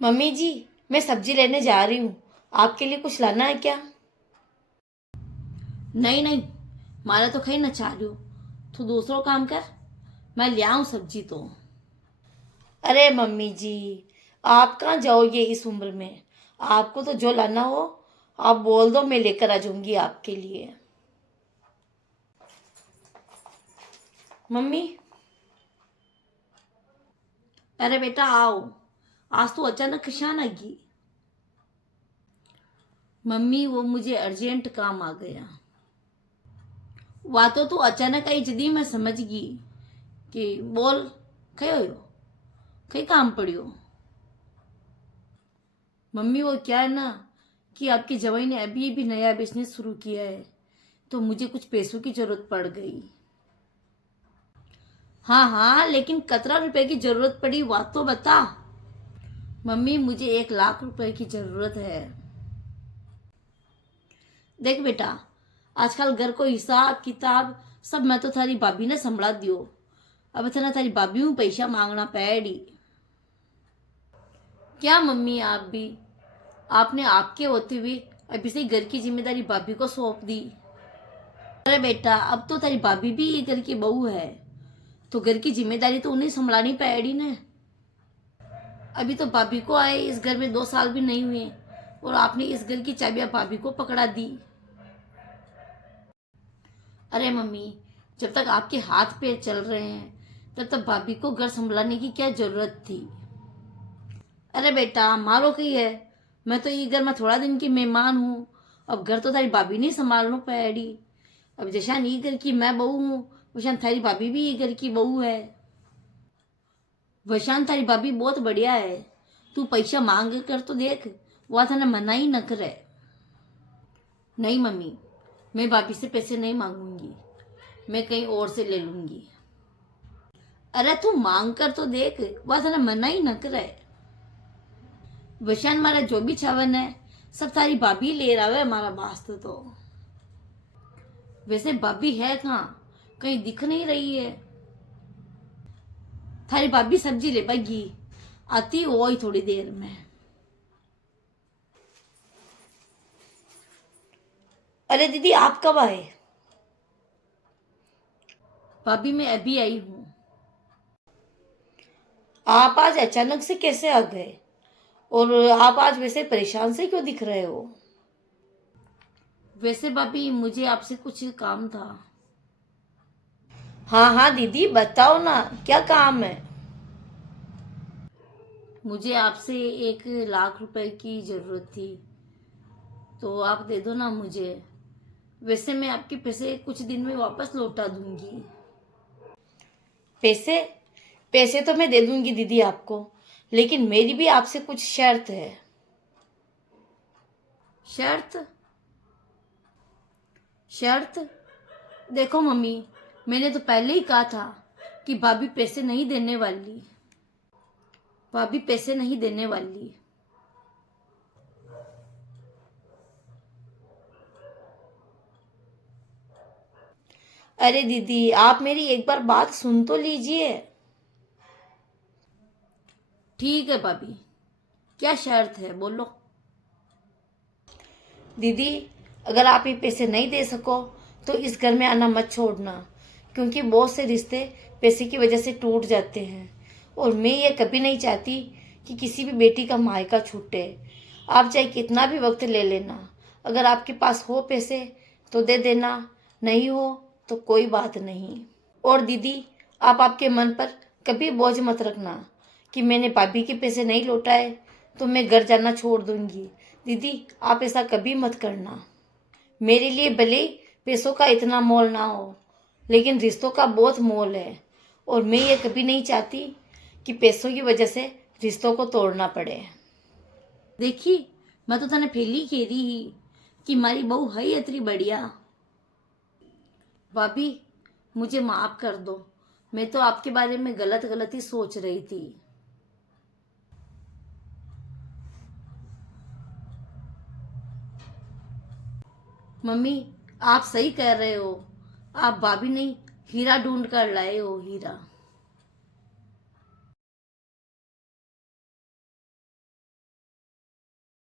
Mummy जी, मैं सब्जी लेने जा रही हूँ। आपके लिए कुछ लाना है क्या? नहीं नहीं, मारा तो खई न चाह रही हो। तू दूसरो काम कर, मैं ले आऊं सब्जी तो। अरे मम्मी जी, आप कहाँ जाओगे इस उम्र में? आपको तो जो लाना हो आप बोल दो, मैं लेकर आ जाऊंगी आपके लिए। मम्मी। अरे बेटा आओ, आज तो अचानक किसान आएगी। मम्मी वो मुझे अर्जेंट काम आ गया। वातो तो अचानक आई जदी मैं समझ गई कि बोल कहो हो, कई काम पड़ियो। मम्मी वो क्या है ना कि आपकी जवाई ने अभी भी नया बिजनेस शुरू किया है, तो मुझे कुछ पैसों की जरूरत पड़ गई। हाँ हाँ, लेकिन कतरा रुपए की जरूरत पड़ी बात तो बता। मम्मी मुझे 1 लाख रुपए की जरूरत है। देख बेटा, आजकल घर को हिसाब किताब सब मैं तो थारी भाभी ने संभला दियो। अब थे थारी भाभी हूँ पैसा मांगना पैड़ी। क्या मम्मी आप भी, आपने आपके होते हुए अभी से घर की जिम्मेदारी भाभी को सौंप दी। अरे बेटा, अब तो तारी भाभी भी ये घर की बहू है, तो घर की जिम्मेदारी तो उन्हें संभलानी पड़ेगी ना। अभी तो भाभी को आए इस घर में 2 साल भी नहीं हुए और आपने इस घर की चाबियां भाभी को पकड़ा दी। अरे मम्मी, जब तक आपके हाथ पैर चल रहे हैं तब तक भाभी को घर संभलाने की क्या जरूरत थी। अरे बेटा मारो की है, मैं तो ये घर में थोड़ा दिन की मेहमान हूँ। अब घर तो तारी भाभी नहीं संभालना पड़ेगी। अब जैसा ये घर की मैं बहू हूँ वैसा थारी भाभी भी ये घर की बहू है। वैशान थारी भाभी बहुत बढ़िया है, तू पैसा मांग कर तो देख, वह थाने मना ही न करे। नहीं मम्मी, मैं भाभी से पैसे नहीं मांगूंगी, मैं कहीं और से ले लूंगी। अरे तू मांग कर तो देख, वह थाने मना ही न करे। वैशान मारा जो भी छावन है सब थारी भाभी ले रहा है हमारा वास्ते तो। वैसे भाभी है कहाँ, कहीं दिख नहीं रही है। थारी भाभी सब्जी ले पाएगी, आती हो ही थोड़ी देर में। अरे दीदी, आप कब आए? भाभी मैं अभी आई हूँ। आप आज अचानक से कैसे आ गए? और आप आज वैसे परेशान से क्यों दिख रहे हो? वैसे भाभी मुझे आपसे कुछ काम था। हाँ हाँ दीदी, बताओ ना, क्या काम है? मुझे आपसे 1 लाख रुपए की जरूरत थी, तो आप दे दो ना मुझे। वैसे मैं आपके पैसे कुछ दिन में वापस लौटा दूंगी। पैसे? पैसे तो मैं दे दूंगी दीदी आपको, लेकिन मेरी भी आपसे कुछ शर्त है। शर्त? शर्त? देखो मम्मी, मैंने तो पहले ही कहा था कि भाभी पैसे नहीं देने वाली। भाभी पैसे नहीं देने वाली। अरे दीदी, आप मेरी एक बार बात सुन तो लीजिए। ठीक है भाभी, क्या शर्त है बोलो। दीदी, अगर आप ये पैसे नहीं दे सको तो इस घर में आना मत छोड़ना, क्योंकि बहुत से रिश्ते पैसे की वजह से टूट जाते हैं और मैं ये कभी नहीं चाहती कि किसी भी बेटी का मायका छूटे। आप चाहे कितना भी वक्त ले लेना, अगर आपके पास हो पैसे तो दे देना, नहीं हो तो कोई बात नहीं। और दीदी, आप आपके मन पर कभी बोझ मत रखना कि मैंने भाभी के पैसे नहीं लौटाए तो मैं घर जाना छोड़ दूंगी। दीदी, आप ऐसा कभी मत करना। मेरे लिए भले ही पैसों का इतना मोल ना हो, लेकिन रिश्तों का बहुत मोल है और मैं ये कभी नहीं चाहती कि पैसों की वजह से रिश्तों को तोड़ना पड़े। देखी, मैं तो तने पहली कह रही ही कि मारी बहू है ही इतनी बढ़िया। भाभी मुझे माफ कर दो, मैं तो आपके बारे में गलत गलत ही सोच रही थी। मम्मी आप सही कह रहे हो, आप भाभी नहीं हीरा ढूंढ कर लाए हो, हीरा।